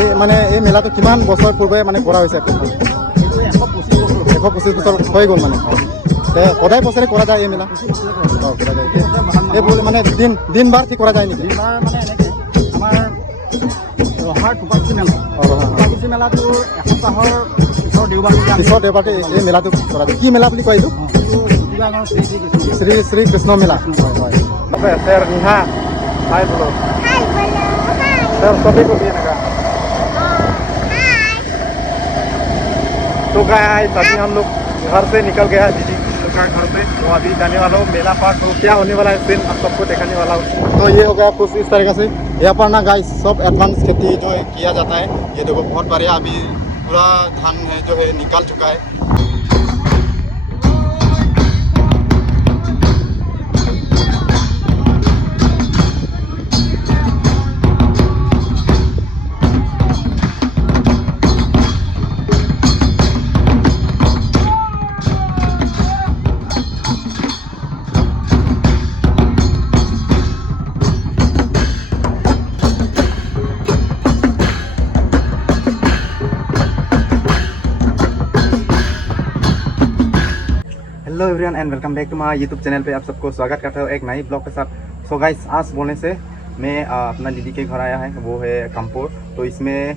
এই মানে এই মেলাটো কিমান বছৰ পূৰ্বে মানে কৰা হৈছে আপোনাৰ? 125 বছৰ হৈ গ'ল মানে। সদায় বছৰে কৰা যায় এই মেলা? কৰা যায়। এইবোৰ মানে দিন বাৰ ঠিক কৰা যায় নেকি? মানে এনেকৈ আমাৰ ৰহাৰ টোপাকুচি মেলা, টোপাকুচি মেলাটো এসপ্তাহৰ পিছৰ দেওবাৰটো এই মেলাটো কৰা যায়। কি মেলা বুলি কয় এইটো? শ্ৰী কৃষ্ণ মেলা। হয় হয়। सर निहा हाय बोलो। सर सभी को भी लगा। तो गाइस अभी हम लोग घर से निकल गया दीदी का घर से, तो अभी जाने वाला हूँ मेला पार्क। तो क्या होने वाला है सीन आप सबको दिखाने वाला हूँ। तो ये हो गया कुछ इस तरीके से। यहाँ पर ना गाइस सब एडवांस खेती जो है किया जाता है। ये देखो बहुत बढ़िया, अभी पूरा धान है जो है निकल चुका है। Hello everyone and welcome back to my YouTube channel पे आप सबको स्वागत करता हूँ एक नई ब्लॉग के साथ। सो गाइस आज बोलने से मैं अपना दीदी के घर आया है, वो है कामपुर। तो इसमें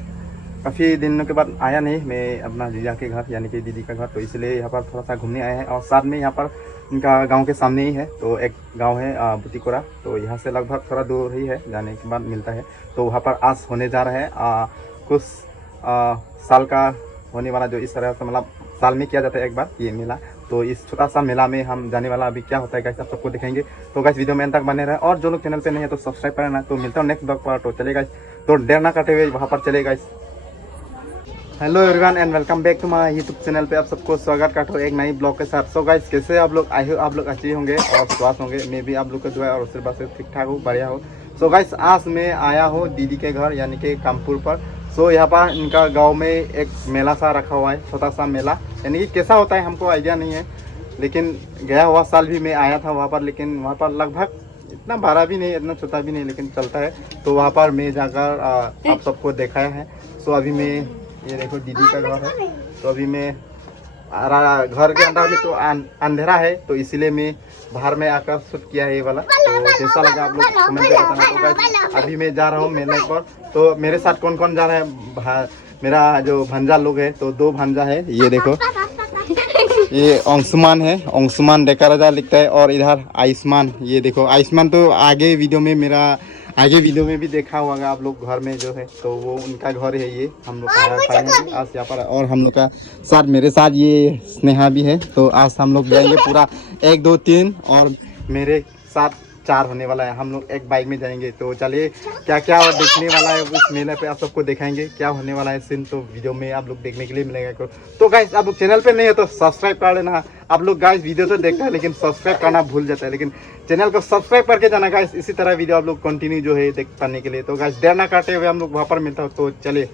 काफ़ी दिनों के बाद आया नहीं मैं अपना जीजा के घर यानी कि दीदी का घर, तो इसलिए यहाँ पर थोड़ा सा घूमने आया है। और साथ में यहाँ पर इनका गाँव के सामने ही है, तो एक गाँव है बुटीकोरा, तो यहाँ से लगभग थोड़ा दूर ही है, जाने के बाद मिलता है। तो वहाँ पर आज होने जा रहा है कुछ साल का होने वाला, जो इस तरह से मतलब साल में किया जाता है एक बार ये मेला। तो इस छोटा सा मेला में हम जाने वाला अभी क्या होता है गाइस आप सबको दिखाएंगे। तो गाइस वीडियो में अंत तक बने रहे, और जो लोग चैनल पे नहीं है तो सब्सक्राइब करना। तो मिलता हूँ नेक्स्ट ब्लॉग पर, तो चलेगा तो देर ना करते हुए वहाँ पर चले guys. Hello everyone and welcome back to my YouTube channel पे आप सबको स्वागत करता हूँ एक नई ब्लॉग के साथ। सो गाइस कैसे आप लोग आए हो, आप लोग अच्छे होंगे और स्वस्थ होंगे। मैं भी आप लोग का दुआ और आशीर्वाद से ठीक ठाक हूँ, बढ़िया हो। सो गाइस आज मैं आया हूँ दीदी के घर यानी कि कामपुर पर। सो यहाँ पर इनका गांव में एक मेला सा रखा हुआ है, छोटा सा मेला, यानी कि कैसा होता है हमको आइडिया नहीं है, लेकिन गया हुआ साल भी मैं आया था वहाँ पर, लेकिन वहाँ पर लगभग इतना बड़ा भी नहीं इतना छोटा भी नहीं, लेकिन चलता है। तो वहाँ पर मैं जाकर आप सबको दिखाया है। सो अभी मैं ये देखो दीदी का घर है, तो अभी मैं घर के अंदर में तो अंधेरा है, तो इसीलिए मैं बाहर में आकर शूट किया है ये वाला। तो कैसा लगा आप लोग कमेंट में बताना। तो गाइस अभी मैं जा रहा हूँ मेले पर। तो मेरे साथ कौन कौन जा रहा है, मेरा जो भंजा लोग है, तो 2 भंजा है, ये देखो ये अंशुमान है, अंशुमान डेकाराजा लिखता है, और इधर आयुष्मान, ये देखो आयुष्मान तो आगे वीडियो में भी देखा होगा आप लोग घर में जो है, तो वो उनका घर है। ये हम लोग आज यहाँ पर, और हम लोग का साथ मेरे साथ ये स्नेहा भी है। तो आज हम लोग जाएंगे पूरा 1 2 3 और मेरे साथ 4 होने वाला है, हम लोग एक बाइक में जाएंगे। तो चलिए क्या क्या देखने वाला है उस मेले पे आप सबको दिखाएंगे, क्या होने वाला है सीन, तो वीडियो में आप लोग देखने के लिए मिलेगा। तो गाइस आप लोग चैनल पे नहीं है तो सब्सक्राइब कर लेना। आप लोग गाइस वीडियो तो देखता है लेकिन सब्सक्राइब करना भूल जाता है, लेकिन चैनल को सब्सक्राइब करके जाना गाइस, इसी तरह वीडियो आप लोग कंटिन्यू जो है देख पाने के लिए। तो गाइस देर ना करते हुए हम लोग वहाँ पर मिलता हूँ, तो चलिए।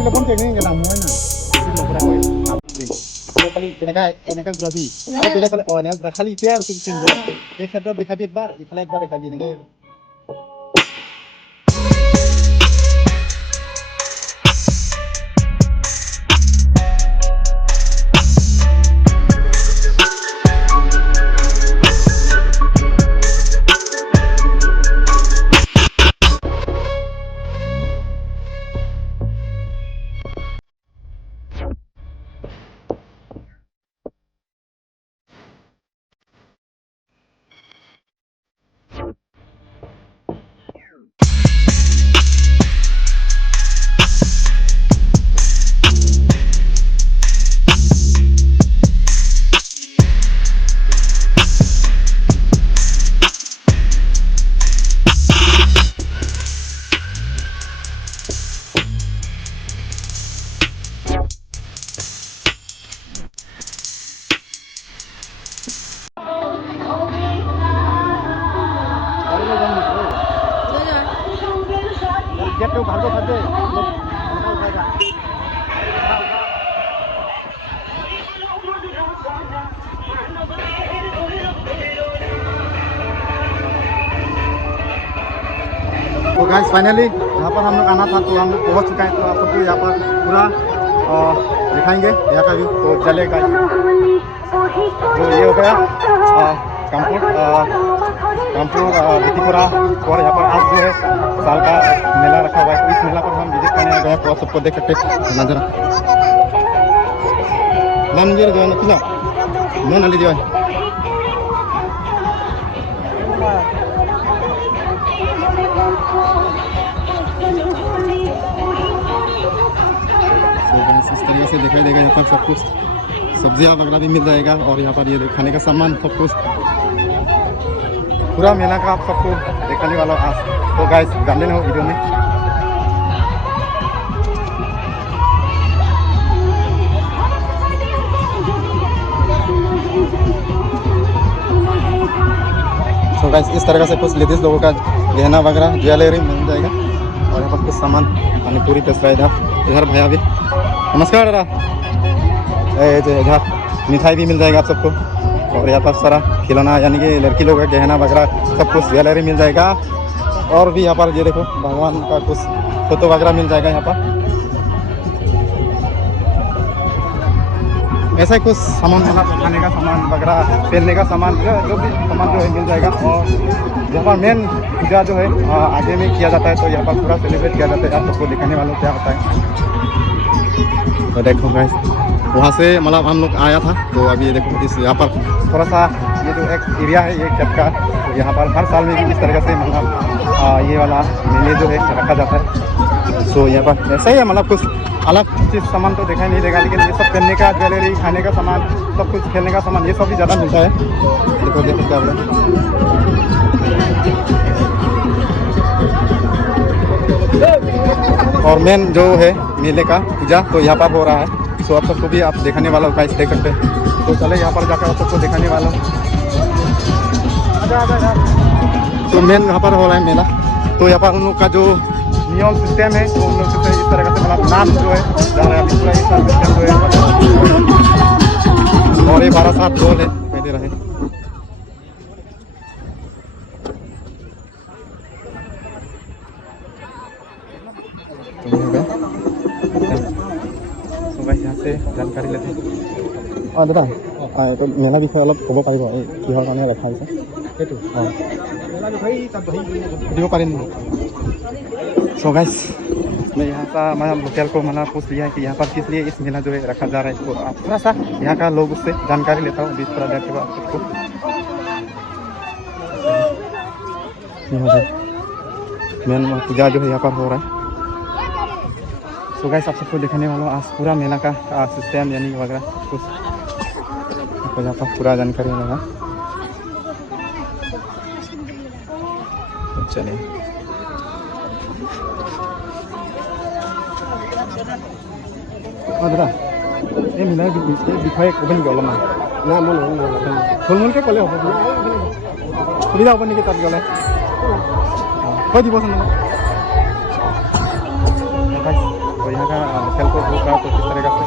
telepon kayak gini nggak tamu na. Sino ko na ko. Kalau kali enaknya grabe. Kalau tidak kali oh ini kali itu harus tinggal. एक शब्द दिखा भी एक बार दिखला एक बार दिखा दी नहीं বেগটো ভালকৈ থাক দেই तो गाइस फाइनली यहाँ पर हम लोग आना था तो हम लोग पहुँच चुके हैं तो आप सबको यहाँ पर पूरा दिखाएंगे यहाँ का व्यू तो चलेगा तो ये हो गया कामपुर बितिपुरा और यहाँ पर आज जो है साल का मेला रखा हुआ है तो इस मेला पर हम विजिट करने गए तो आप सबको देख सकते नजर मंदिर जो है ना नाली जो है इस तरीके से दिखाई देगा यहाँ पर सब कुछ सब्जियाँ वगैरह भी मिल जाएगा और यहाँ पर ये खाने का सामान सब कुछ पूरा मेला का आप सबको दिखाने वाला आज तो गाइस जान लेना हो वीडियो में तो गाइस इस तरह से कुछ लेडीज लोगों का गहना वगैरह ज्वेलरी मिल जाएगा और यहाँ पर कुछ सामान पानीपुरी पेश रहा इधर भैया भी नमस्कार दादा इधर मिठाई भी मिल जाएगा आप सबको और यहाँ पर सारा खिलौना यानी कि लड़की लोग का गहना वगैरह सब कुछ ज्वेलरी मिल जाएगा और भी यहाँ पर ये देखो भगवान का कुछ फोटो वगैरह मिल जाएगा यहाँ पर ऐसा ही कुछ सामान मतलब खाने का सामान वगैरह पहनने का सामान जो भी सामान जो है मिल जाएगा और यहाँ पर मेन पूजा जो है आगे में किया जाता है तो यहाँ पर पूरा सेलिब्रेट किया जाता है आप सबको दिखाने वालों क्या होता है तो देखो गाइस वहाँ से मतलब हम लोग आया था तो अभी ये देखो इस यहाँ पर थोड़ा सा ये जो एक एरिया है ये खेत का तो यहाँ पर हर साल में भी इस तरह से मतलब ये वाला मेले जो है रखा जाता है सो यहाँ पर ऐसा ही है मतलब कुछ अलग चीज़ सामान तो दिखाई नहीं देगा लेकिन ये सब पहनने का ज्वेलरी खाने का सामान सब कुछ खेलने का सामान ये सब भी ज़्यादा मिलता है देखो देखो क्या बोले और मेन जो है मेले का पूजा तो यहाँ पर हो रहा है तो आप सबको भी आप दिखाने वाला हो गाइस देख सकते हैं तो चले यहाँ पर जाकर आप सबको दिखाने वाला हूँ तो मेन यहाँ पर हो रहा है मेला तो यहाँ पर उन लोग का जो नियम सिस्टम है तो उन लोग से इस तरह से मतलब नाम जो है जा रहा है अभी पूरा इसका सिस्टम जो है और ये 12-7 ढोल है दिखाई दे रहा है यहाँ से जानकारी लेते हैं दादा तो मेला বিষয়ে অলপ ক'ব পাৰিব এই কিহৰ কাৰণে ৰখা হৈছে সেইটো मेला বিষয়ে তাত দিব পাৰিম सो गाइस मैं यहाँ का मैं लोकल को मना पूछ लिया है कि यहाँ पर किस लिए इस मेला जो है रखा जा रहा है तो आप थोड़ा सा यहाँ का लोग उससे जानकारी लेता हूँ 20 प्रकार के बाद सबको मेन पूजा जो है यहाँ पर हो रहा है तो गाइस आप सबको दिखाने वाला हूँ आज पूरा मेला का सिस्टम यानी वगैरह कुछ आपको यहाँ पर पूरा जानकारी मिलेगा चलिए दादा ये मिलार বিষয়ে ক'ব নেকি অলপমান না মই থুলমূলকৈ ক'লে হ'ব সুবিধা হ'ব নেকি তাত গ'লে কৈ দিবচোন অলপ तो यहाँ का लोकल को होगा तो किस तरह से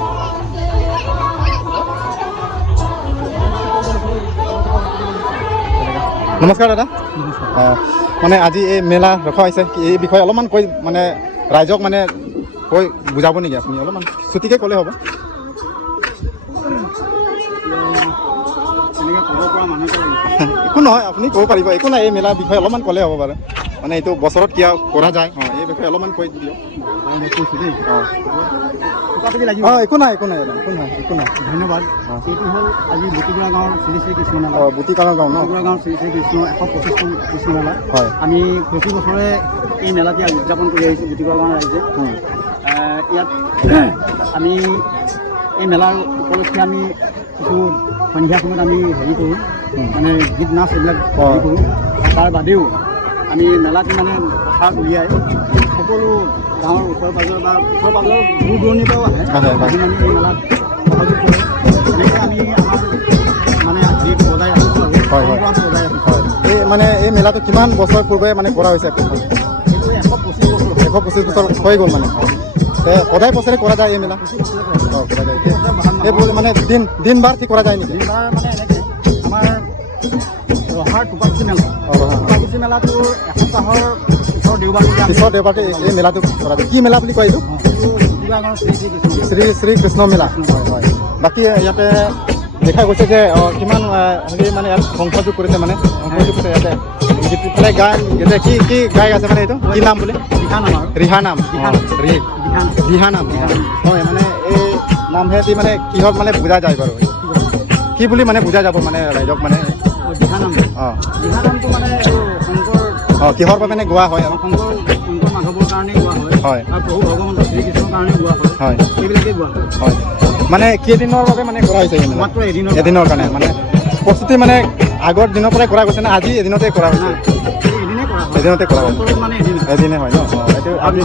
नमस्कार दादा মানে আজি এই মেলা ৰখা হৈছে এই বিষয়ে অলপমান কৈ মানে ৰাইজক মানে কৈ বুজাব নেকি আপুনি অলপমান ছুটিকৈ ক'লে হ'ব একো নহয় আপুনি ক'ব পাৰিব একো নাই এই মেলাৰ বিষয়ে অলপমান ক'লে হ'ব বাৰু মানে এইটো বছৰত কিয় কৰা যায় এই বিষয়ে অলপমান কৈ দিয়ক একো নাই একো নাই একো নাই একো নাই ধন্যবাদ এইটো হ'ল আজি বুটিকুৰা গাঁৱৰ শ্ৰী শ্ৰী কৃষ্ণ মেলা বুটিকুৰা গাঁও ন বুটিকুৰা গাঁৱৰ শ্ৰী শ্ৰী কৃষ্ণ 125তম কৃষ্ণ মেলা হয় আমি প্ৰতি বছৰে এই মেলাটি উদযাপন কৰি আহিছোঁ বুটিকুৰা গাঁৱৰ ৰাইজে ইয়াত আমি এই মেলাৰ উপলক্ষে আমি কিছু সন্ধিয়া সময়ত আমি হেৰি কৰোঁ মানে গীত নাচ এইবিলাক হেৰি কৰোঁ তাৰ বাদেও আমি মেলাটি মানে পথাৰত উলিয়াই সকলো গাঁৱৰ ওচৰ পাজৰ বা ওচৰ পাজৰ দূৰ দূৰণিৰ পৰাও আহে মানে এই মেলাত সহযোগ কৰে এনেকৈ আমি আমাৰ মানে হেৰিটো বজাই ৰাখিছোঁ আৰু পৰম্পৰাটো বজাই ৰাখিছোঁ এই মানে এই মেলাটো কিমান বছৰ পূৰ্বে মানে কৰা হৈছে এইটো 125 বছৰ 125 বছৰ হৈ গ'ল মানে সদায় বছৰে কৰা যায় এই মেলা কৰা যায় এইবোৰ মানে দিন বাৰ ঠিক কৰা যায় নেকি দিনবাৰ মানে এনেকৈ আমাৰ ৰহাৰ টোপাকুচি মেলা টোপাকুচি মেলাটোৰ এসপ্তাহৰ পিছৰ দেওবাৰটো এই মেলাটো কৰা যায় কি মেলা বুলি কয় এইটো শ্ৰী কৃষ্ণ মেলা হয় হয় বাকী ইয়াতে দেখা গৈছে যে কিমান হেৰি মানে ইয়াত সংসযোগ কৰিছে মানে সংসযোগ কৰিছে ইয়াতে যিফালে গান ইয়াতে কি গায়ক আছে মানে এইটো কি নাম বোলে ৰিহা নাম দিহা নাম হয় মানে এই নামহেদি মানে কিহত মানে বুজা যায় বাৰু কি বুলি মানে বুজা যাব মানে ৰাইজক মানে কিহৰ বাবে মানে গোৱা হয় শংকৰ মাধৱৰ কাৰণে গোৱা হয় আৰু প্ৰভু ভগৱন্ত শ্ৰীকৃষ্ণৰ কাৰণে গোৱা হয় এইবিলাকেই গোৱা হয় মানে কেইদিনৰ বাবে মানে কৰা হৈছে মাত্ৰ এদিনৰ কাৰণে মানে প্ৰস্তুতি মানে আগৰ দিনৰ পৰাই কৰা গৈছে নে আজি এদিনতে কৰা হৈছে এদিনতে কৰা হৈছে এদিনে হয় ন এইটো আজি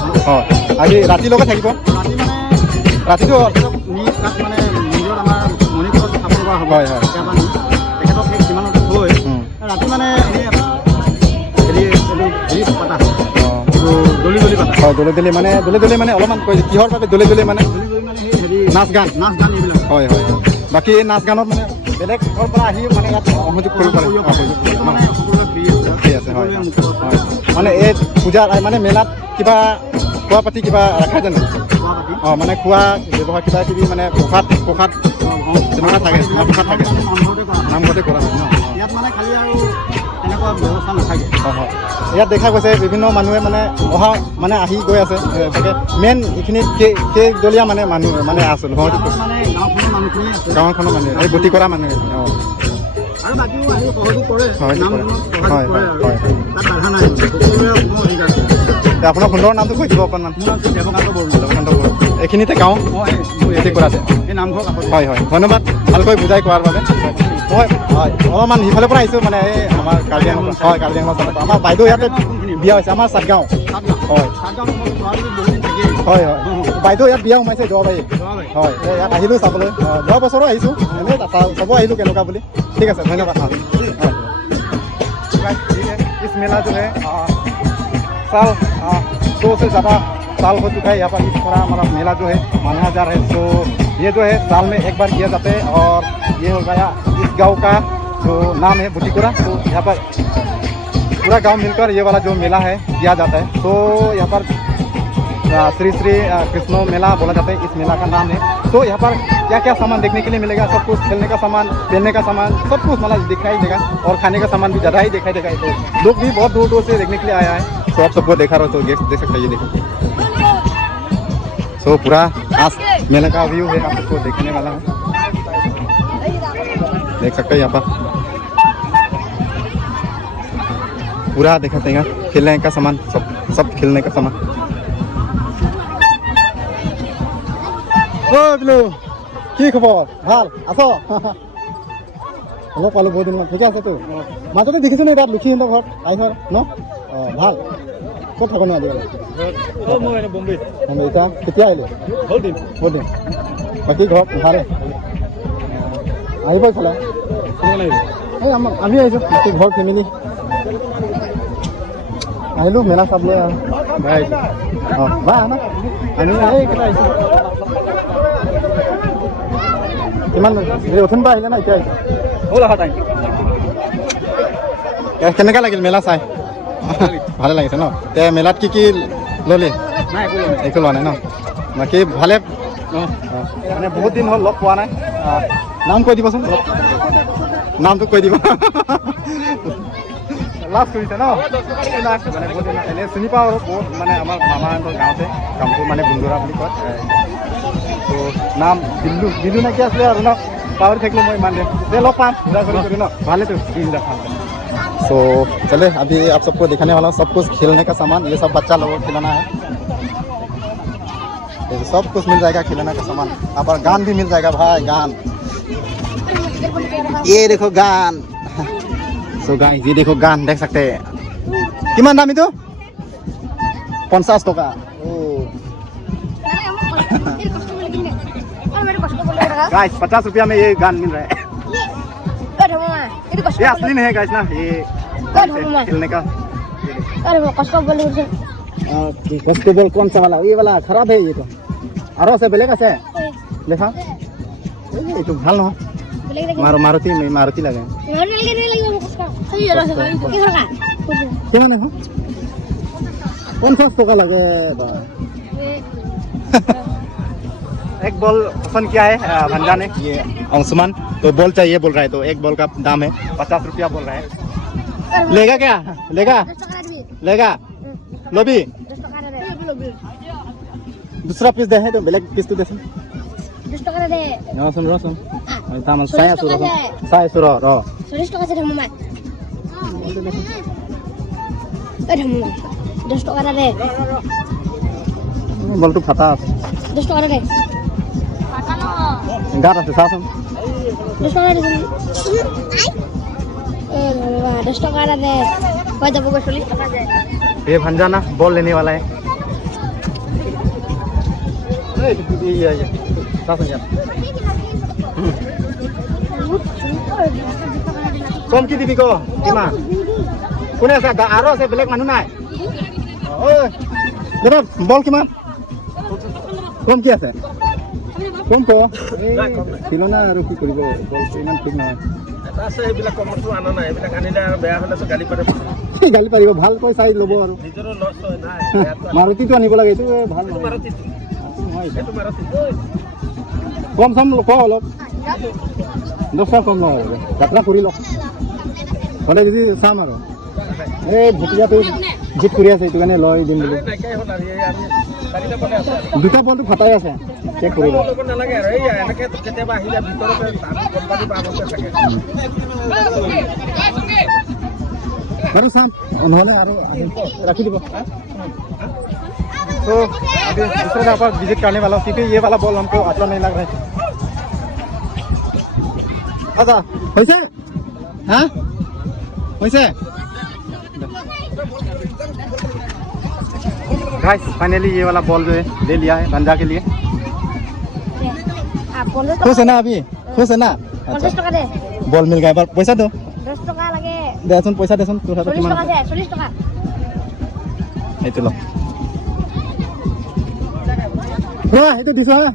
আজি ৰাতিলৈকে থাকিব ৰাতিটো মানে নিজৰ আমাৰ মণিপুৰত স্থাপন কৰা হ'ব হয় হয় তেখেতক সেই যিমানত থৈ ৰাতি মানে দলি মানে অলপমান কৈ কিহৰ বাবে দলি মানে নাচ গান হয় হয় বাকী এই নাচ গানত মানে বেলেগৰ পৰা আহি মানে ইয়াত সহযোগ কৰিব পাৰে ঠিক আছে হয় হয় মানে এই পূজা মানে মেলাত কিবা খোৱা পাতি কিবা ৰাখা জানো মানে খোৱা ব্যৱহাৰ কিবা কিবি মানে প্ৰসাদ তেনেকুৱা থাকে প্ৰসাদ থাকে নামঘৰতে কৰা হয় ন ইয়াত মানে খালি আৰু তেনেকুৱা ব্যৱস্থা নাথাকে হয় ইয়াত দেখা গৈছে বিভিন্ন মানুহে মানে অহা মানে আহি গৈ আছে তাকে মেইন এইখিনি কেইদলীয়া মানে মানুহ মানে আছে গাঁওখনৰ মানুহে এই গতি কৰা মানুহে আপোনাৰ সুন্দৰ নামটো কৈ দিব অকণমান দেৱকান্ত বড়ো এইখিনিতে গাঁও খেতি কৰা আছে এই নামঘৰ হয় হয় ধন্যবাদ ভালকৈ বুজাই কোৱাৰ বাবে মই হয় অলপমান সিফালৰ পৰা আহিছোঁ মানে এই আমাৰ কাৰ্বি আংলং হয় কাৰ্বি আংলং আমাৰ বাইদেউ ইয়াতে বিয়া হৈছে আমাৰ চাটগাঁও হয় হয় হয় বাইদেউ ইয়াত বিয়া সোমাইছে যোৱাবাৰী হয় ইয়াত আহিলোঁ চাবলৈ যোৱা বছৰো আহিছোঁ এনেই চাব আহিলোঁ কেনেকুৱা বুলি ঠিক আছে ধন্যবাদ इस मेला जो है साल 2 से ज़्यादा साल हो चुका है यहाँ पर इस तरह हमारा मेला जो है मनाया जा रहा है तो ये जो है साल में एक बार किया जाता है और ये हो गया इस गांव का जो नाम है बुटीकुरा तो यहाँ पर पूरा गांव मिलकर ये वाला जो मेला है किया जाता है तो यहाँ पर श्री कृष्ण मेला बोला जाता है इस मेला का नाम है तो यहाँ पर क्या क्या सामान देखने के लिए मिलेगा सब कुछ खेलने का सामान पहनने का सामान सब कुछ मतलब दिखाई देगा और खाने का सामान भी ज़्यादा ही दिखाई देगा तो लोग भी बहुत दूर दूर से देखने के लिए आया है तो आप सबको देखा रहो तो देख सकते हैं ये देखो तो पूरा आज मेले का व्यू है आप सबको देखने वाला है देख सकते हैं यहाँ पर पूरा दिखाते हैं खेलने का सामान सब खेलने का सामान বিলু কি খবৰ ভাল আছ অলপ পালোঁ বহুত দিন ঠিকে আছে তো মাজতে দেখিছোঁ নে তাত লুখিহঁতৰ ঘৰত আহিছ ন ভাল ক'ত থাকোঁ আজিকালি বম্বে এতিয়া কেতিয়া আহিলে বহুত দিন বাকী ঘৰত ভালে আহিব এইফালে এই আমি আহিছোঁ বাকী ঘৰ ফেমিলি আহিলোঁ মেলা চাবলৈ বা না আমি এইকেইটা আহিছোঁ কিমান উঠোন পৰা আহিলে না এতিয়া আহিছে কেনেকুৱা লাগিল মেলা চাই ভালে লাগিছে ন তে মেলাত কি ল'লি একো লোৱা নাই ন বাকী ভালে মানে বহুত দিন হ'ল লগ পোৱা নাই নাম কৈ দিবচোন নামটো কৈ দিব লাভ কৰিছে ন মানে বহুত দিন এনেই চিনি পাওঁ আৰু বহুত মানে আমাৰ মামাহঁতৰ গাঁৱতে কামপুৰ মানে বুন্দুৰা বুলি কয় তো নাম বিল্লু নাকি আছিলে আৰু ন পাহৰি থাকিলোঁ মই ইমান দিন লগ पाम न भाले तो सो चले अभी आप सबको दिखाने वाला हूँ सब कुछ खेलने का सामान ये सब बच्चा लोगों को खिलाना है ये सब कुछ मिल जाएगा खिलाने का सामान यहाँ पर गान भी मिल जाएगा भाई गान ये देखो गान सो गाइस ये देखो गान देख सकते हैं किमान दाम itu 50 टका गाइस 50 रुपया में ये गान मिल रहा है ये असली नहीं है गाइस ना ये खेलने का कॉन्स्टेबल कौन सा वाला ये वाला खराब है ये तो आरो से बेलेग আছে देखा ये तो ভাল নহয় मारुति मारुति लगे किमान है 50 टका लगे एक बॉल पसंद किया है भंजा ने ये अंशुमान तो बॉल चाहिए बोल रहा है तो एक बॉल का दाम है 50 रुपया बोल रहा है लेगा क्या लेगा लेगा लोबी दूसरा पीस दे है तो ब्लैक पीस तो दे सुन सुन तामन साय सुर र 40 टका से धममाय धममाय 10 टका दे बॉल तो फाटा 10 टका दे गात আছে চাচোন 10 टका दे 10 टका दे कोई तो 40 टका दे ये भंजा ना बॉल लेने वाला है ये चाचोन यार कम की दिबी को किमा কোনে আছে আৰু আছে বেলেগ মানুহ নাই ঐ দাদা বল কিমান কম কি আছে কম তো ছিল না আৰু কি কৰিব বল ইমান ঠিক নহয় আছে এইবিলাক কমটো আনা নাই এইবিলাক আনিলে আৰু বেয়া হ'লে গালি পাৰে গালি পাৰিব ভালকৈ চাই ল'ব আৰু নিজৰো লছ হয় নাই মাৰুতিটো আনিব লাগে এইটো ভাল মাৰুতি এইটো মাৰুতি কম চাম ক অলপ 10 টকা কম লওঁ যাত্ৰা কৰি লওক হ'লে যদি চাম আৰু এই ভটিয়াটো জিত কৰি আছে এইটো কাৰণে লৈ দিম বুলি নাইকাই হ'ল আৰু এই আমি চাৰিটা বলে আছে দুটা বলটো ফাটাই আছে চেক কৰি লওক ল'ব নালাগে আৰু এই এনেকে কেতিয়াবা আহিলে ভিতৰতে কোম্পানী বা আগতে থাকে আৰু চাম নহ'লে আৰু ৰাখি দিব तो अभी दूसरे जगह पर विजिट करने वाला हूँ क्योंकि ये वाला बॉल हमको अच्छा नहीं लग रहा है अच्छा वैसे हाँ वैसे गाइस फाइनली ये वाला बॉल जो है ले लिया है बंजा के लिए खुश है ना अभी खुश है ना 50 टका दे बॉल मिल गया पैसा दो 10 टका लगे देसुन पैसा देसुन तोर हातत 40 टका दे 40 टका এইটো ল हाँ ये तो दिशा है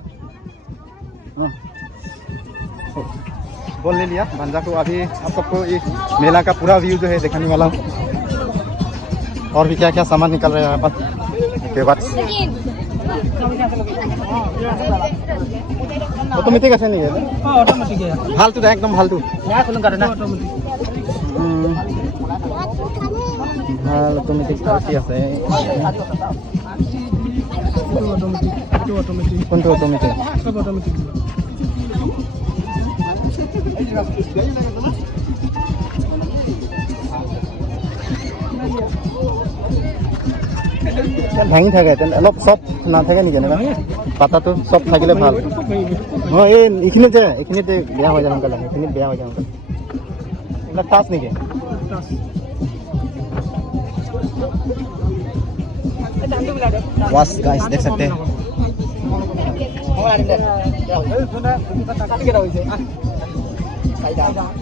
बॉल ले लिया भंजा को अभी आप सबको ये मेला का पूरा व्यू जो है दिखाने वाला हूँ और भी क्या क्या सामान निकल रहा है यहाँ पर के बाद ऑटोमेटिक আছে নেকি অটোমেটিক ভালটো দে একদম ভালটো না কোনো কারণে না ভাল অটোমেটিক কি আছে কোনটো অটোমেটিক সব অটোমেটিক ভাঙি থাকে অলপ চব নাথাকে নেকি এনেকুৱা পাতাটো চব থাকিলে ভাল অঁ এইখিনিতে বেয়া হৈ যায় সোনকালে এইখিনিত বেয়া হৈ যায় সোনকালে এইবিলাক টাচ নেকি वास गाइस देख सकते हैं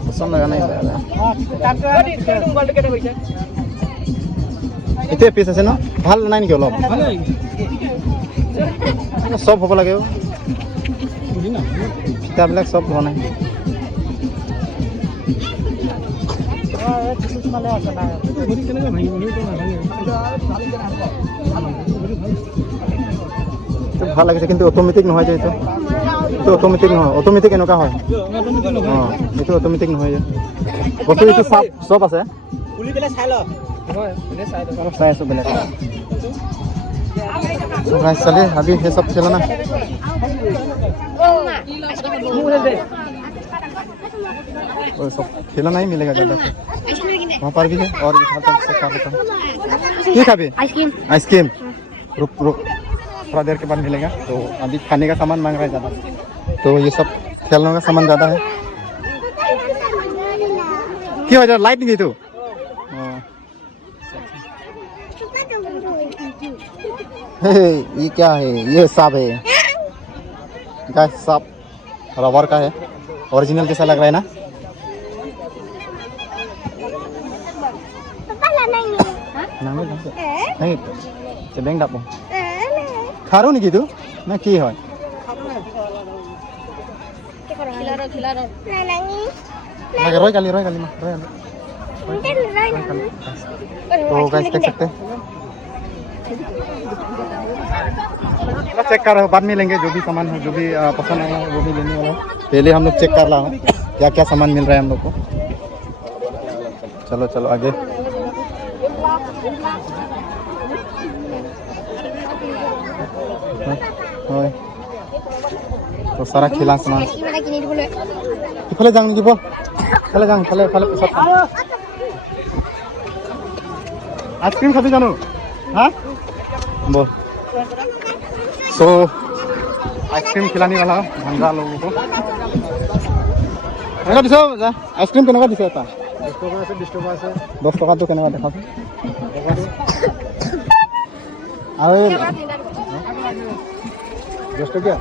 पसंद लगा नहीं इतने पीस আছে ন ভাল নাই নেকি অলপ সব হ'ব লাগে ফিতাবিলাক সব হোৱা নাই ভাল লাগিছে কিন্তু অটোমেটিক নহয় যে এইটো অটোমেটিক নহয় অটোমেটিক এনেকুৱা হয় অঁ এইটো অটোমেটিক নহয় যে বস্তু এইটো চব আছে খুলি পেলাই চাই ল অলপ চাই আছোঁ বেলেগ चलिए अभी ये सब चला ना और सब खिलाना ही मिलेगा ज़्यादा वहाँ पर भी है और भी से खा लेता हूँ क्या खाबे आइसक्रीम रुक थोड़ा देर के बाद मिलेगा तो अभी खाने का सामान मांग रहा है ज़्यादा तो ये सब खेलने का सामान ज़्यादा है क्यों हो जाए लाइट नहीं गई तो ये क्या है ये सांप है गाइस सांप रबर का है ओरिजिनल कैसा लग रहा है ना नहीं চেবেং দাপ খাৰো নেকি তো না কি হয় रॉय काली माँ तो गाइस देख सकते हैं चेक कर रहे हो बाद में लेंगे जो भी सामान है जो भी पसंद आया है वो भी लेने वाला है पहले हम लोग चेक कर रहा हूँ क्या क्या सामान मिल रहा है हम लोग को चलो चलो आगे तो सारा खिला सामान इफाले जाओ निकी बल इफाले जाओ इफाले पसंद आइसक्रीम खाबी जानो हाँ बोल तो आइसक्रीम खिलाने वाला भंगा लोगों को केनेका दिस आइसक्रीम केनेका दिस এটা 10 টকা তো কেনেকা দেখা আৰু 10 টকা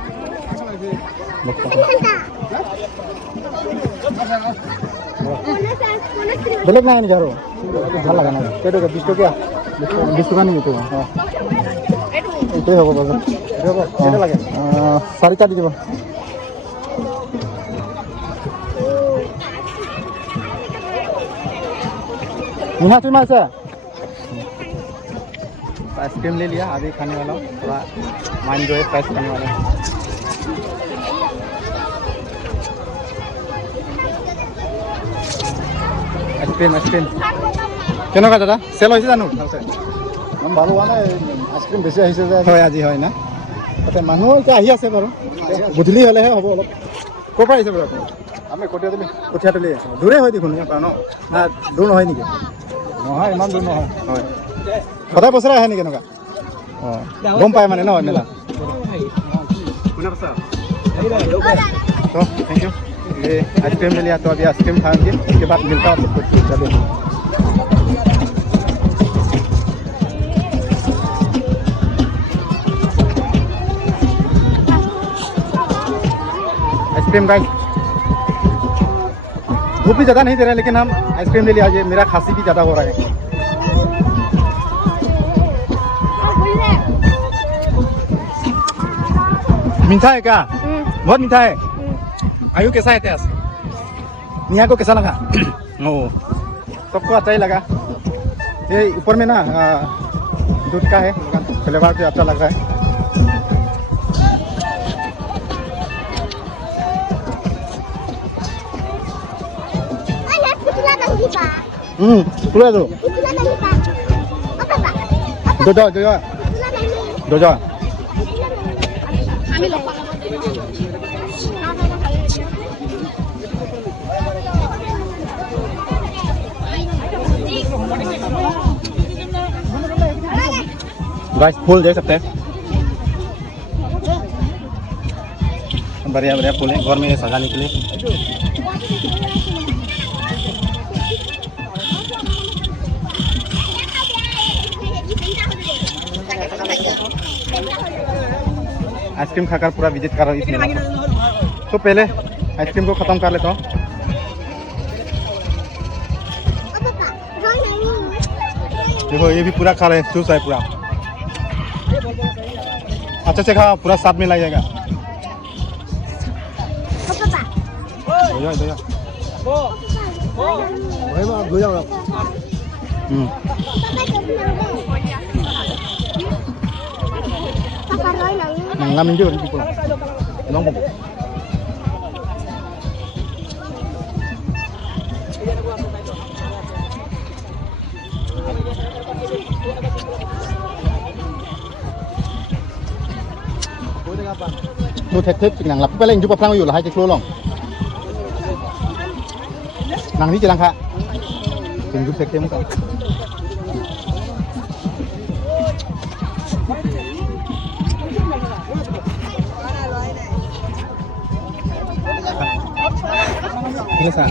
বেলেগ নাই নেকি আৰু ভাল লগা নাই কেইটকা 20 টকা 20 টকা নেকি তো এইটোৱে হ'ব বাবা হ'ব কেইটা লাগে 4টা দি দিব यहाँ तुम ऐसा आइसक्रीम ले लिया अभी खाने वाला हूँ थोड़ा माइंड जो है फ्रेश करने वाला है आइसक्रीम क्या दादा सेल हो जानो भालो हुआ ना आइसक्रीम बेसि है आज है ना अच्छा मानु आसे बार गधूली हले हम अलग कौर बार আমি কঠিয়াতলি দূৰে হয় দেখোন ইয়াৰ পৰা ন না দূৰ নহয় নেকি নহয় ইমান দূৰ নহয় হয় সদায় বছৰে আহে নেকি এনেকুৱা অঁ গম পায় মানে ন মেলা तो थैंक यू ये आइसक्रीम ले लिया तो अभी आइसक्रीम खाएंगे उसके बाद मिलता है आपको चलिए आइसक्रीम गाइस धूप भी ज़्यादा नहीं दे रहा है लेकिन हम आइसक्रीम ले लिया आज मेरा खांसी भी ज़्यादा हो रहा है मीठा है क्या बहुत मीठा है आयु कैसा है त्यास निया को कैसा लगा ओ सबको अच्छा ही लगा ये ऊपर में ना दूध का है फ्लेवर भी अच्छा लग रहा है pulang tu. Dojo. Guys, फूल देख सकते हैं बढ़िया बढ़िया फूल है घर में सजाने के लिए आइसक्रीम खाकर पूरा विजिट कर रहा हूँ इस मेला तो पहले आइसक्रीम को ख़त्म कर लेता हूँ देखो ये भी पूरा खा रहे हैं चूस है पूरा अच्छा से खा पूरा साथ में ला जाएगा ngalamin juga di pulang. Nongkrong. Lu thép chừng nặng lập cái lên giúp phangอยู่là hai cái lô lòng. Nặng ní chỉ nặng khá. Chừng giúp thép thêm không? Biasa.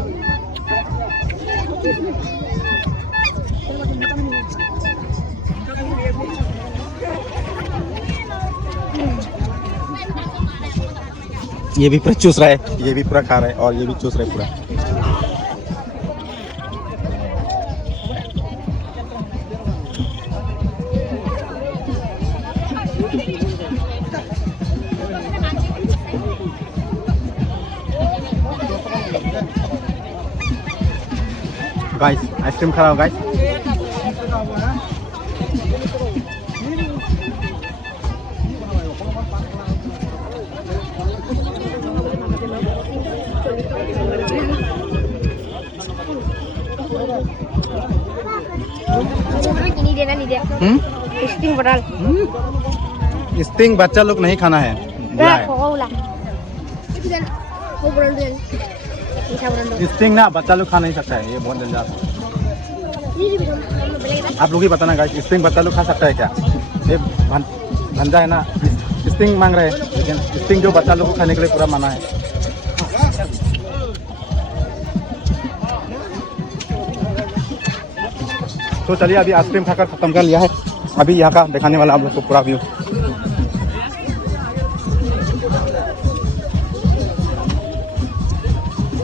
ये भी पूरा चूस रहा है ये भी पूरा खा रहा है और ये भी चूस रहा है पूरा गाइस आइसक्रीम खा रहा हूँ गाइस किनी देना नहीं दे स्टिंग बटल स्टिंग बच्चा लोग नहीं खाना है बुरा है खोला वो बटल दे मीठा बटल स्टिंग ना बच्चा लोग खा नहीं सकता है ये बहुत डेंजर है आप लोग ही बताना गाइस स्टिंग बच्चा लोग खा सकता है क्या ये भंजा है ना स्टिंग मांग रहे हैं लेकिन स्टिंग जो बच्चा लोग को खाने के लिए पूरा मना है तो चलिए अभी आइसक्रीम खाकर खत्म कर लिया है अभी यहाँ का दिखाने वाला आप लोग को पूरा व्यू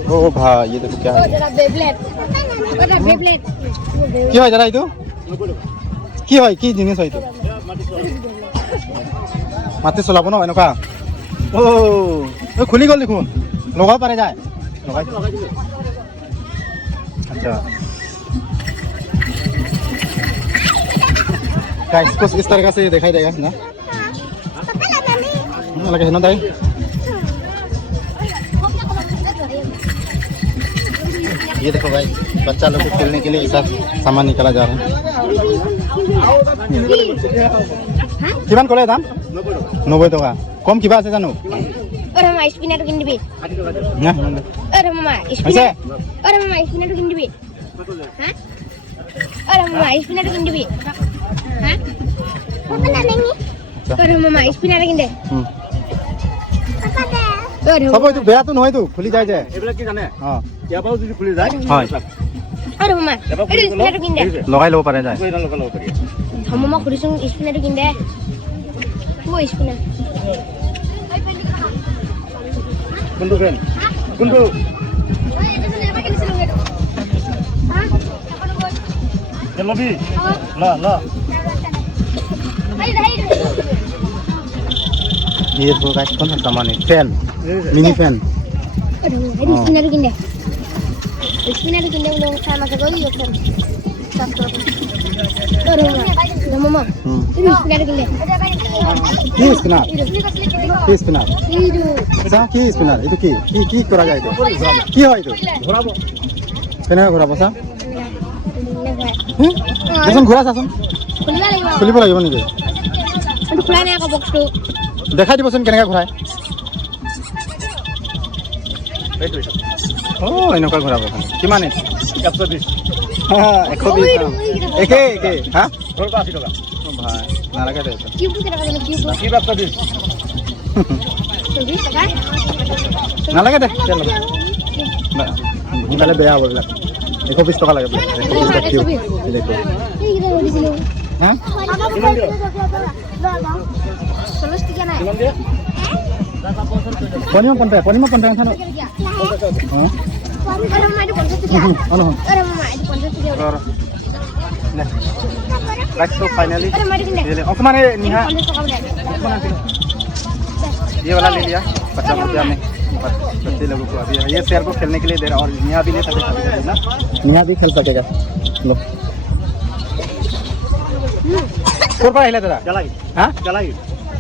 ओ भाई ये देखो क्या है কি হয় দাদা এইটো কি হয় কি জিনিস হয় এইটো মাটি চলাব ন এনেকুৱা ও খুলি গ'ল দেখোন লগাব পাৰে যায় লগাই আচ্ছা गाइस कुछ इस तरह से दिखाई देगा ना लगे है ना दाई ये देखो भाई बच्चा लोग को खेलने के लिए ऐसा सामान निकाला जा रहा है किमान करे दाम 90 टका कम किबा আছে জানো अरे मामा स्पिनर किन दिबि ना अरे मामा स्पिनर अरे मामा स्पिनर किन दिबि हां अरे मामा स्पिनर किन दिबि हां पापा नहीं अरे मामा स्पिनर किन दे पापा दे अरे सब तो बेया तो নহয় তো খুলি যায় যে এইবিলাক কি জানে हां ইয়াৰ পৰাও যদি খুলি যায় হয় अरे मामा अरे स्पिनर किन दे লগাই লব পাৰে যায় এইডাল লগাব পাৰি हम मामा खुरिसुं स्पिनर किन दे वो स्पिनर কোনটো ফেন কোনটো লবি ল ল ये तो गाइस कौन सा सामान है फैन मिनी फैन अरे स्पिनर किन दे लोग खाना से कोई ऑप्शन अरे मामा स्पिनर किन दे কি স্পিনার কি স্পিনার সা কি স্পিনার এটা কি কি কি করা যায় তো কি হয় তো ঘোরাব কেনেকৈ ঘূৰাব চা দেচোন ঘূৰা চাচোন খুলিব লাগিব নেকি খোলা নাই আকৌ বক্সটো দেখাই দিবচোন কেনেকৈ ঘূৰাই এইটো অঁ এনেকুৱা ঘূৰাব কিমান 120 120 একে একে হা ঘৰৰ 80 টকা ভাই নালাগে দে কিউবটো কেনেকুৱা জানো কিউবটো কি 120 20 টকা নালাগে দে তেল সোনকালে বেয়া হ'ব এইবিলাক 120 টকা লাগে বোলে 120 টকা হা কিমান দিয়ে পনিমা পন্টা খানো হ্যাঁ अरे मामा itu 50 टका अनु अरे मामा itu 50 टका गाइस तो फाइनली अरे मामा किन दे ओके माने निहा 50 टका बोले ये वाला ले लिया 50 रुपया में बच्चे लोगों को अभी ये शेयर को खेलने के लिए दे रहा और निहा भी ले सकते ना निहा भी खेल सकेगा लो कोर पर आइला दादा জ্বালাই हां জ্বালাই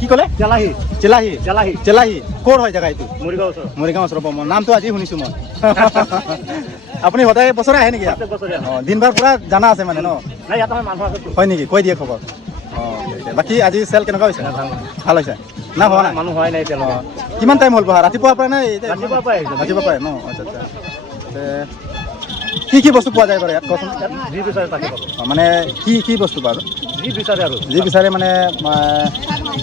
কি কলে জ্বালাই চেলাহি জ্বালাই চেলাহি কোৰ হয় জাগা এইটো মৰিগাঁও ওচৰত মৰিগাঁও ওচৰৰ পৰা মই নামটো আজি শুনিছো মই আপুনি সদায় বছৰে আহে নেকি প্ৰত্যেক বছৰে অঁ দিনবাৰ পুৰা জানা আছে মানে ন নাই ইয়াত আমাৰ মানুহ আছে হয় নেকি কৈ দিয়ে খবৰ অঁ বাকী আজি চেল কেনেকুৱা হৈছে ভাল হৈছে না হোৱা নাই মানুহ হোৱাই নাই এতিয়া অঁ কিমান টাইম হ'ল বহা ৰাতিপুৱাৰ পৰা নে ৰাতিপুৱাৰ পৰাই আহিছে। ৰাতিপুৱাৰ পৰাই ন আচ্ছা আচ্ছা কি কি বস্তু পোৱা যায় বাৰু ইয়াত কচোন যি বিচাৰে তাকে পাব অঁ মানে কি কি বস্তু পাব যি বিচাৰে আৰু যি বিচাৰে মানে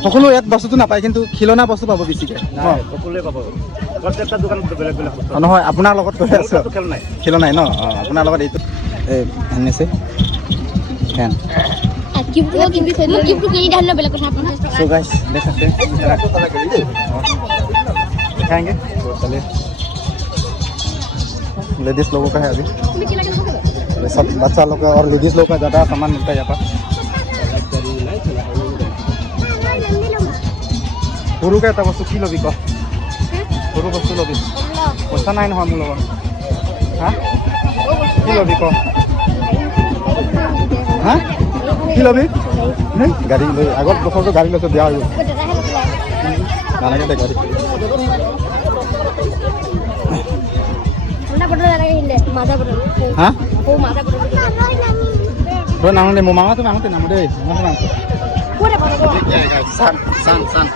সকলো ইয়াত বস্তুটো নাপায় কিন্তু খিলনা বস্তু পাব বেছিকৈ নাই সকলোৱে পাব প্ৰত্যেকটা দোকানত বেলেগ বেলেগ বস্তু নহয় আপোনাৰ লগত কৈ আছো মোৰ খেল নাই খেলো নাই ন অঁ আপোনাৰ লগত এইটো এই আনিছে ফেন किउबটো किनी दे बेलेग কথা 50 टका सो गाइस देख सकते हैं दिखाएंगे तो चलिए लेडीज लोगों का है अभी सब बच्चा लोग का और लेडीज लोग का ज़्यादा सामान मिलता है यहाँ पर সৰু কে এটা বস্তু কি ল'বি ক সৰু বস্তু ল'বি পইচা নাই নহয় মোৰ লগত হা কি লবি ক হা কি লবি গাড়ী লৈ আগত বছৰটো গাড়ী লৈছে বেয়া হৈ গ'ল নালাগে দে গাড়ী হা তই নামো দে মোৰ মামাটো নামতে নামো দেই চান চান চান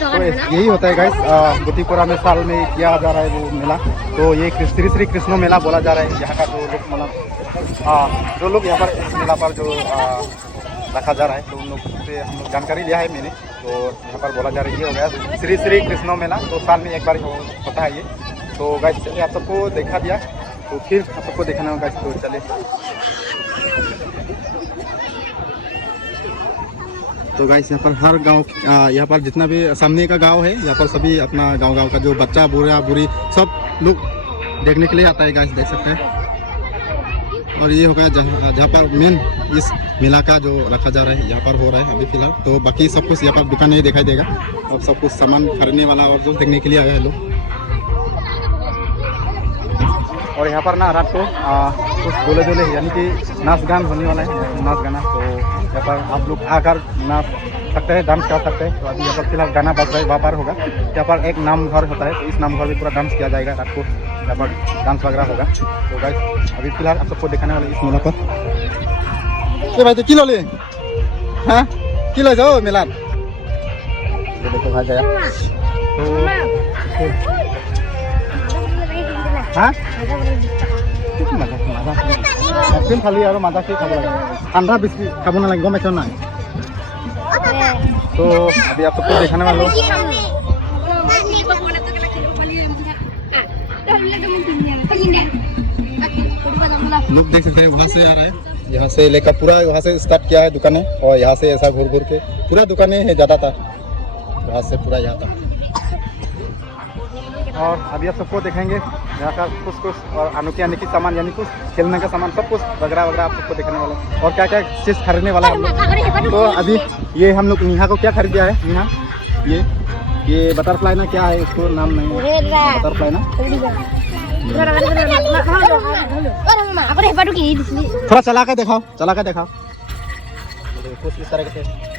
तो यही होता है गाइस बुटीपुरा में साल में किया जा रहा है वो मेला तो ये श्री श्री कृष्ण मेला बोला जा रहा है यहाँ का जो लोग मतलब जो लोग यहाँ पर इस मेला पर जो रखा जा रहा है तो उन लोग से हम लोग जानकारी लिया है मैंने तो यहाँ पर बोला जा रहा है ये हो गया श्री श्री कृष्ण मेला तो साल में एक बार होता है ये तो गाइस चलिए आप सबको देखा दिया तो फिर आप सबको देखना होगा तो चलिए तो गाइस यहाँ पर हर गांव यहाँ पर जितना भी सामने का गांव है यहाँ पर सभी अपना गांव का जो बच्चा बूढ़ा बूढ़ी सब लोग देखने के लिए आता है गाइस देख सकते हैं और ये होगा जहाँ पर मेन इस मेला का जो रखा जा रहा है यहाँ पर हो रहा है अभी फिलहाल तो बाकी सब कुछ यहाँ पर दुकान नहीं दिखाई देगा और सब कुछ सामान खरीदने वाला और जो देखने के लिए आया है लोग और यहाँ पर ना रात को कुछ बोले जोले यानी कि नाच गान होने वाला है नाच गाना तो यहाँ पर आप लोग आकर नाच सकते हैं डांस कर सकते हैं तो अभी यहाँ पर फिलहाल गाना बज रहा है वहाँ पर होगा यहाँ पर एक नाम घर होता है तो इस नाम घर में पूरा डांस किया जाएगा रात को यहाँ पर डांस वगैरह होगा तो गाइस अभी फिलहाल आप सबको दिखाने वाले इस मेला पर भाई तो किलो ले हाँ किलो जाओ मेला देखो भाई गया तो हाँ आइसक्रीम खाली और माजा की खाब लगे ठंडा बिस्किट खाब ना लगे गमे ना तो अभी आप सबको दिखाने वाले लोग देख सकते हैं वहाँ से आ रहा है यहाँ से लेकर पूरा वहाँ से स्टार्ट किया है दुकानें और यहाँ से ऐसा घूर घूर के पूरा दुकानें है ज़्यादातर वहाँ से पूरा यहाँ तक और अभी आप सबको देखेंगे यहाँ का कुछ कुछ और अनोखे अनोखे सामान यानी कुछ खेलने का सामान सब कुछ वगैरह वगैरह आप सबको देखने वाला और क्या क्या चीज़ खरीदने वाला है हम लोग तो अभी ये हम लोग यहाँ को क्या खरीद दिया है यहाँ ये बटरफ्लाई ना क्या है इसको नाम नहीं है बटरफ्लाई ना थोड़ा चला के दिखाओ कुछ इस तरह से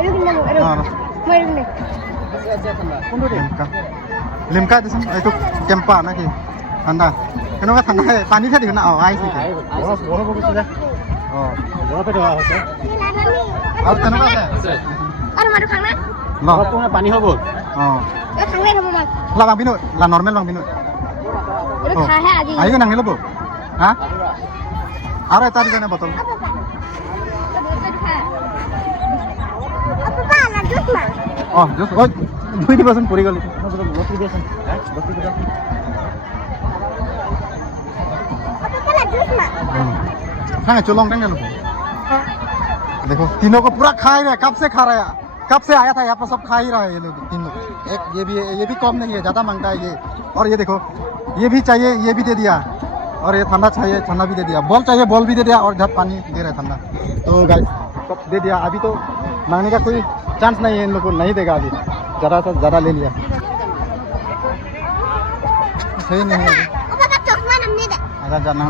এইটো কিনে এইটো অঁ মই এইটো কিনে কোনটো দিম লিমকা দিচোন এইটো কেম্পা নে কি ঠাণ্ডা কেনেকুৱা ঠাণ্ডা পানীতহে দিওঁ না অঁ আইচ নেকি বৰফ গৈছিলে অঁ বৰফে ধৰা হৈছে আৰু তেনেকুৱা আছে আৰু মাটো খাং না ন বৰফটো মানে পানী হৈ গ'ল অঁ এই খাংলে থব মাক লা বাংবিনো লা নৰ্মেল বাংবিনো এইটো খাহে আজি আহিব নাঙি ল'ব হা আৰু এটা দিছেনে বটল অঁ জুচ ঐ ধুই দিবচোন পৰি গ'ল বস্তু দিয়াচোন বস্তু দিয়াচোন हाँ चलो लॉन्ग टाइम देखो तीनों को पूरा खा ही रहा है कब से खा रहा है कब से आया था यहाँ पर सब खा ही रहा है ये लोग तीन लोग एक ये भी कम नहीं है ज़्यादा मांगता है ये और ये देखो ये भी चाहिए ये भी दे दिया और ये ठंडा चाहिए ठंडा भी दे दिया बॉल चाहिए बॉल भी दे दिया और इधर पानी दे रहा है ठंडा तो गाइस सब दे दिया अभी तो मांगने का कोई चांस नहीं है इन लोग को नहीं देगा अभी ज़्यादा से ज़्यादा ले लिया सही नहीं है अगर जाना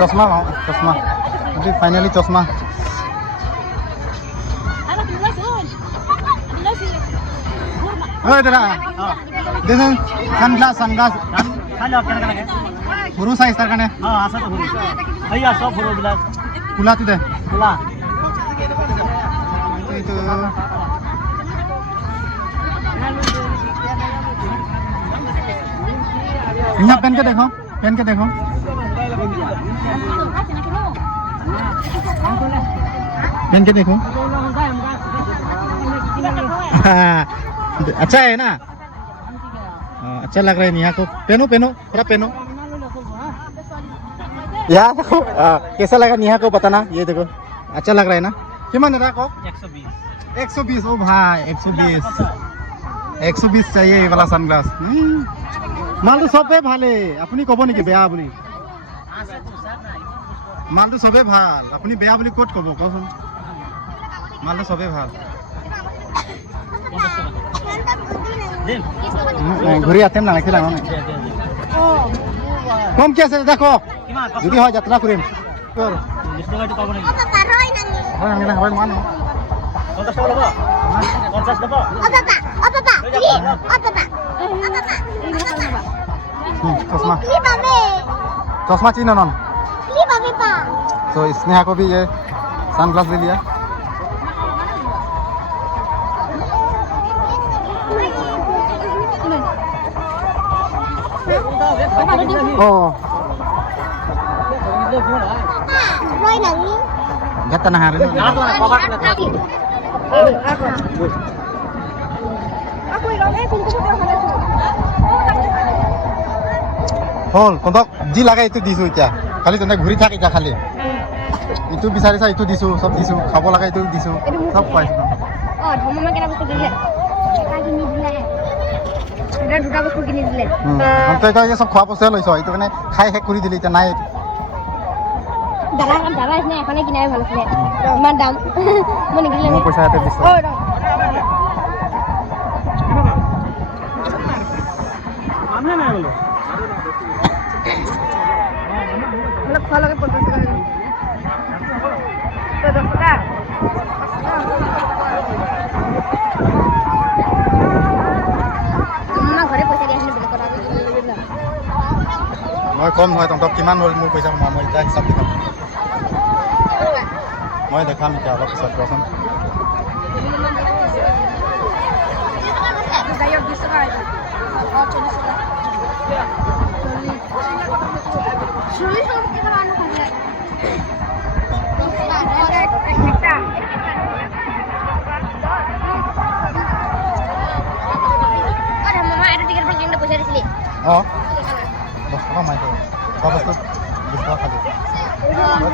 चश्मा चश्मा अभी फाइनली चश्मा देखो सनग्लास सनग्लास খাই লওক কেনেকৈ লাগে সৰু চাইজ তাৰ কাৰণে অঁ আছেতো সৰু সেয়া চব সৰুবিলাক খোলাটো দে খোলা এইটো यहाँ पहन के देखो पहन के देखो पहन के देखो अच्छा है ना अच्छा लग रहा है नेहा को पहनो पहनो थोड़ा पहनो यार देखो कैसा लगा नेहा को बताना ये देखो अच्छा लग रहा है ना किमान दादा को 120 ओ भाई 120 चाहिए ये वाला सनग्लास मालটো সবে ভালে আপুনি ক'ব নেকি বেয়া বুলি মালটো সবে ভাল আপুনি বেয়া বুলি ক'ত ক'ব কচোন মালটো সবে ভাল ঘূৰি আতেম না নাকি ডাঙৰ কম কি আছে দেখো যদি হয় যাত্ৰা কৰিম चश्मा चश्मा चीन नन तो स्नेहा को भी ये सनग्लास ले लिया Gata na hari ni. হল কন্দক যি লাগে এইটো দিছো এতিয়া খালি তনে ঘূৰি থাক এতিয়া খালি ইটো বিচাৰিছা ইটো দিছো সব দিছো খাব লাগে ইটো দিছো সব পাইছো অ ধমমা কেনা বস্তু দিলে এটা কিনি দিলে এটা দুটা বস্তু কিনি দিলে তই তই সব খোৱা বস্তু লৈছ এইটো মানে খাই শেষ কৰি দিলি এতিয়া নাই দাদা আছে এখনে কিনাই ভাল আছিলে ইমান দাম মই নিকিলে মোৰ পইচা ইয়াতে দিছো মানুহে নাই বোলো অলপ খোৱা লগে 50 টকা তো 10 টকা আমাৰ ঘৰে পইচা দিয়া হেনে বেলেগ কথা মই কম নহয় তহঁতক কিমান হ'ল মোৰ পইচা মই এতিয়া হিচাপ দেখাম মই দেখাম এতিয়া অলপ পিছত কোৱাচোন অঁ 10 টকা মাৰি দিওঁ সব বস্তু 20 টকা খালি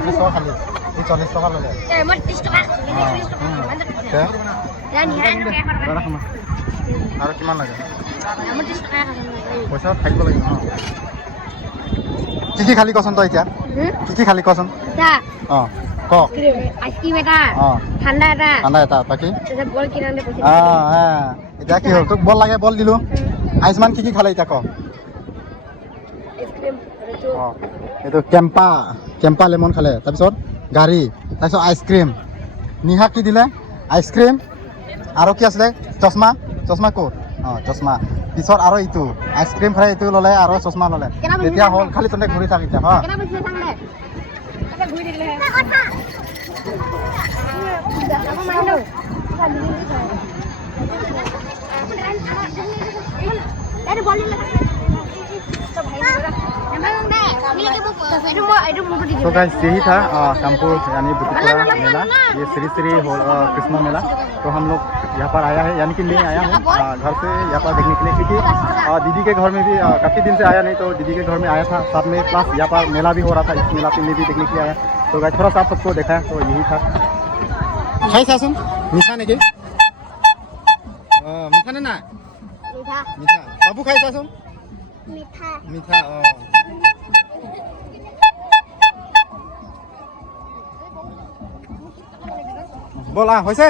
30 টকা খালি এই 40 টকা ল'লে মই 30 টকা আৰু কিমান লাগে আমাৰ 30 টকা পইচা থাকিব লাগিব ন কি খালি কচোন তই এতিয়া কি খালি কচোন অঁ ক আইচক্ৰীম এটা অঁ ঠাণ্ডা এটা বাকী বল কিনানে পইচা এতিয়া কি হ'ল তোক বল লাগে বল দিলোঁ আয়ুষ্মান কি খালে এতিয়া ক আইচক্ৰীম অঁ এইটো কেম্পা লেমন খালে তাৰপিছত গাড়ী তাৰপিছত আইচক্ৰীম নিহা কি দিলে আইচক্ৰীম আৰু কি আছিলে চশমা চশমা ক'ত অঁ চশমা পিছত আৰু ইটো আইচক্ৰীম ফ্ৰাই এইটো ল'লে আৰু চশমা ল'লে তেতিয়া হ'ল খালি তহঁতে ঘূৰি থাক এতিয়া হা तो गाइस यही था कानपुर यानी बुटीपुरा मेला ये श्री श्री कृष्ण मेला तो हम लोग यहाँ पर आया है यानी कि मैं आया हूँ घर से यहाँ पर देखने के लिए क्योंकि दीदी के घर में भी काफ़ी दिन से आया नहीं तो दीदी के घर में आया था साथ में प्लस यहाँ पर मेला भी हो रहा था इस मेला पे मैं भी देखने के लिए आया तो गाइस थोड़ा सा आप सबको देखा तो यही था खाई सासुन मीठा नहीं के मीठा नहीं ना मीठा बाबू खाई सासुन मीठा मीठा बोल হৈছে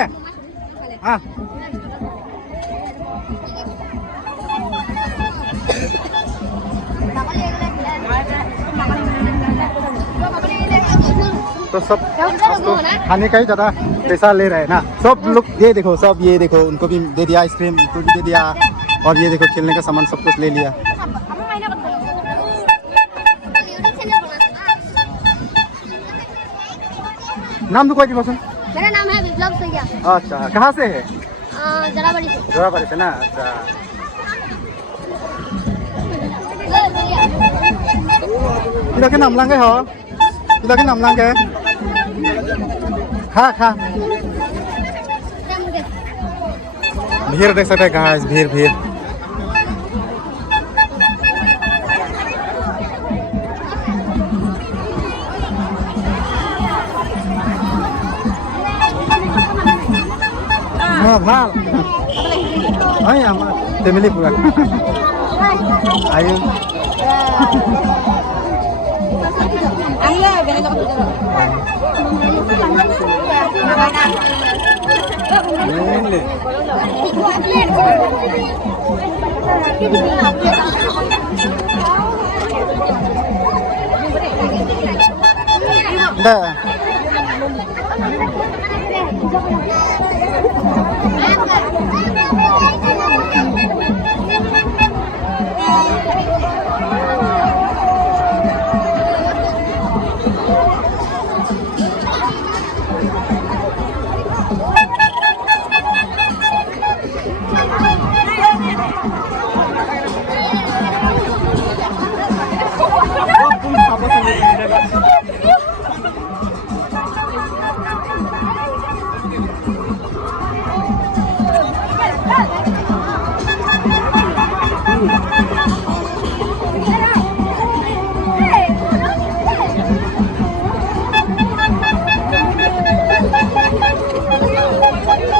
तो सब तो खाने का ही ज़्यादा पैसा ले रहे हैं ना सब लोग ये देखो उनको भी दे दिया आइसक्रीम उनको भी दे दिया और ये देखो खेलने का सामान सब कुछ ले लिया नाम तो कोई दिवस मेरा नाम है विप्लव सैया अच्छा कहाँ से है जराबाड़ी से जोराबाड़ी से ना अच्छा किला के नाम लांगे हो किला के नाम लांगे खा खा भीड़ देख सकते हैं गाइस भीड़ भीड़ ভাল হয় আমার ফ্যামিলি পুরা আয়ু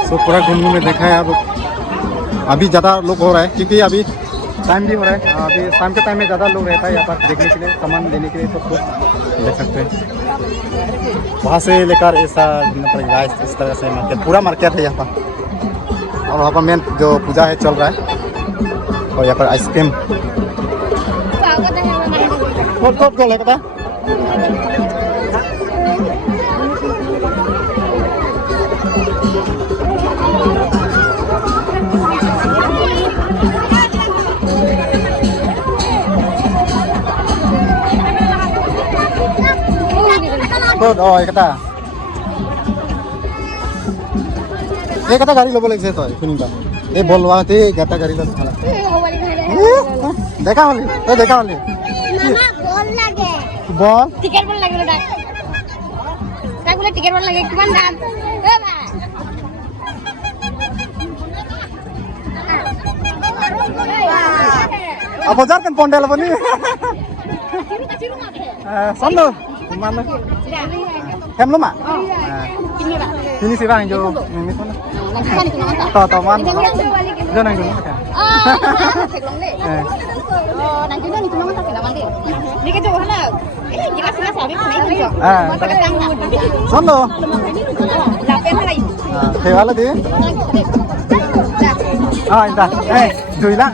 तो पूरा घूमने में देखा है अब अभी ज़्यादा लोग हो रहा है क्योंकि अभी टाइम भी हो रहा है अभी शाम के टाइम में ज़्यादा लोग रहता है यहाँ पर देखने के लिए सामान लेने के लिए सब कुछ देख सकते हैं वहाँ से लेकर ऐसा इस तरह से मार्केट पूरा मार्केट है यहाँ पर और वहाँ पर मेन जो पूजा है चल रहा है और यहाँ पर आइसक्रीम गोल है पता oh kata गाड़ी लोग लगे तो सुनिबा ए बोलवा ते गाता गाड़ी लो खाला देखा होली तो देखा होली मामा बॉल लागे बॉल टिकट बॉल लागे लोडा का बोले टिकट बॉल लागे किमान दाम ए बा अब jar kan pondel apa nih sono mana hem lo mak ini sih bang jo ini sana to man jo nang dulu kan nang juga nih cuma masak lawan deh ini ke jauh lah kita sini sabi pernah itu jo sono lapen lagi wala di entah dui lah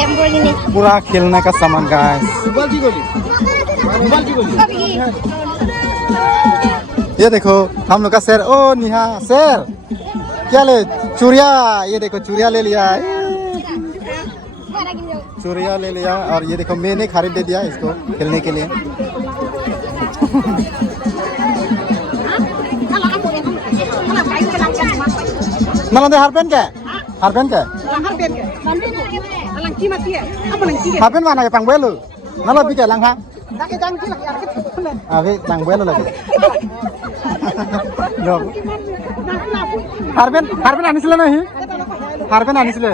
Lamborghini. पूरा खेलने का सामान guys. ये देखो हम लोग का शेर। ओ निहा शेर क्या ले? चूड़िया। ये देखो चूड़िया ले लिया है। चूड़िया ले लिया और ये देखो मैंने खरीद दे दिया इसको खेलने के लिए। नलंदे हारपेन क्या? हारपेन क्या? हारपेन mana ke pangbelu? Nalo bi ke langha? Abi pangbelu lagi. Loh. Harpen anisile nahi? Harpen anisile.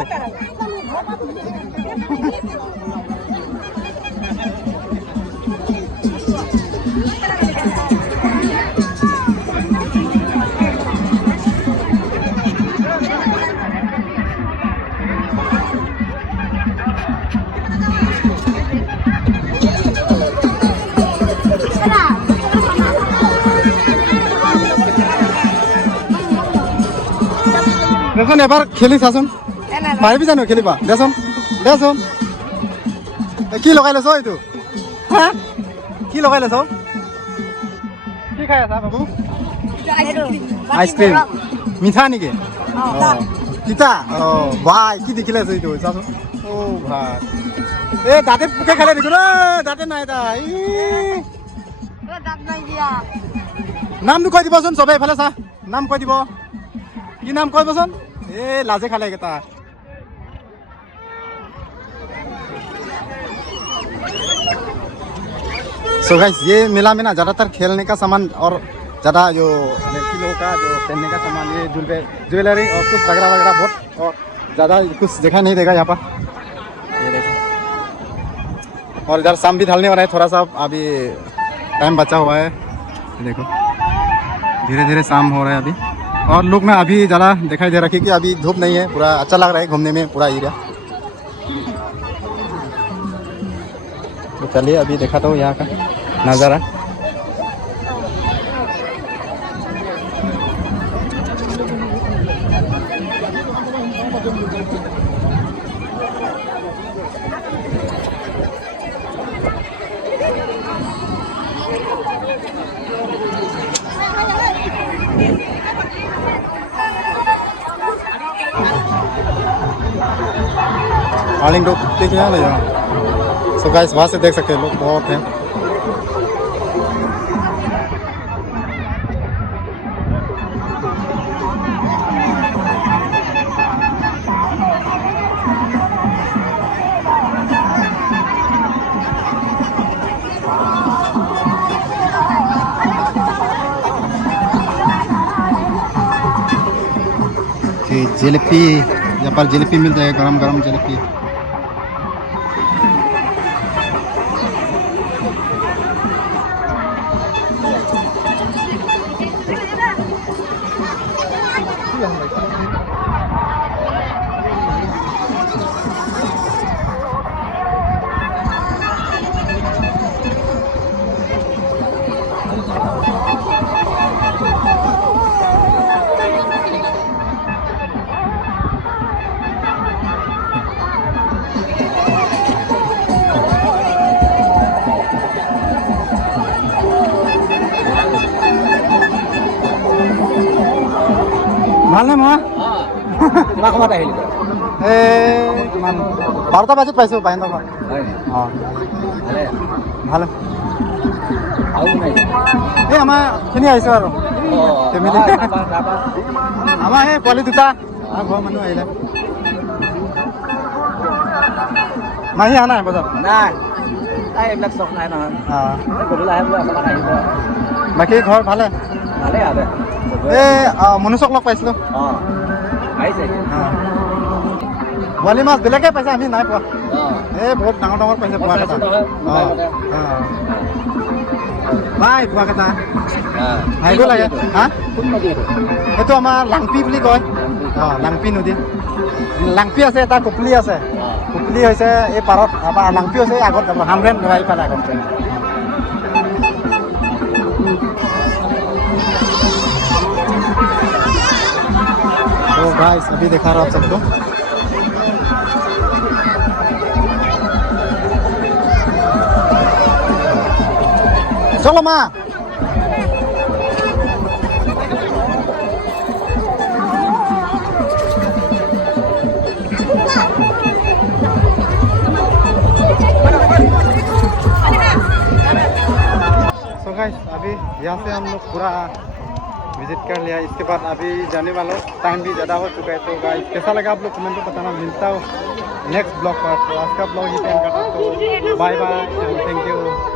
দেখোন এবার খেলি চাচোন পাৰিবি জানো খেলিবা দেচোন দেচোন কি লগাই লৈছ এইটো হা কি লগাই লৈছ কি খাই আছা বাবু আইসক্রিম মিঠা নেকি তিতা ভাই কি দেখিলে আছে এইটো চাচোন ও ভাই এ দাঁতে পোকে খালে দেখোন দাঁতে নাই তাই নামটো কৈ দিবচোন চবে এফালে চা নাম কৈ দিব কি নাম কৈ বচোন ए लाजे खा लेगा सो गाइस ये मेला में ना ज़्यादातर खेलने का सामान और ज़्यादा जो लड़की लोगों का जो पहनने का सामान ये ज्वेलरी और कुछ वगैरह वगैरह बहुत और ज़्यादा कुछ देखा नहीं देगा यहाँ पर ये देखो और इधर शाम भी ढलने वाला है थोड़ा सा अभी टाइम बचा हुआ है देखो धीरे धीरे शाम हो रहा है अभी और लोग में अभी ज़्यादा दिखाई दे रखी कि अभी धूप नहीं है पूरा अच्छा लग रहा है घूमने में पूरा एरिया तो चलिए अभी देखा तो यहाँ का नज़ारा ऑलिंग रोड देख रहे हैं ना यहाँ सो गाइस वहाँ से देख सकते हैं लोग बहुत हैं जलेबी यहाँ पर जलेबी मिलता है गरम गरम जलेबी ভালনে মই কিমান সময়ত আহিলি কিমান 12টা বজাত পাইছোঁ বাহিন্দৰ ঘৰত অঁ ভালে এই আমাৰ খিনি আহিছোঁ আৰু ফেমিলি আমাৰ এই পোৱালি দুটা আমাৰ ঘৰৰ মানুহ আহিলে মাহী অহা নাই বজাৰ নাই তাই এইবিলাক চখ নাই নহয় গধূলি আহে বোলে অকণমান আহিব বাকী ঘৰ ভালে ভালেই আহে এই মনুষ্যক লগ পাইছিলোঁ আহিছে বৰালি মাছ বেলেগে পাইছে আমি নাই পোৱা এই বহুত ডাঙৰ ডাঙৰ পাইছে পোৱা কেইটা নাই পোৱা কেইটা আহিব লাগে হা এইটো আমাৰ লাংপি বুলি কয় লাংপি নদী লাংপি আছে এটা কপলি আছে কপলি হৈছে এই পাৰত আমাৰ লাংপি হৈছে আগত যাব হামৰেন এইফালে আগত तो गाइस अभी दिखा रहा हूँ आप सबको चलो माँ सो गाइस अभी यहाँ से हम लोग पूरा विजिट कर लिया। इसके बाद अभी जाने वाला टाइम भी ज़्यादा हो चुका है। तो गाइस कैसा लगा आप लोग कमेंट में बताना। मिलता हो नेक्स्ट ब्लॉग पर। तो आज का ब्लॉग ही टाइम का था। तो बाय बाय, थैंक यू।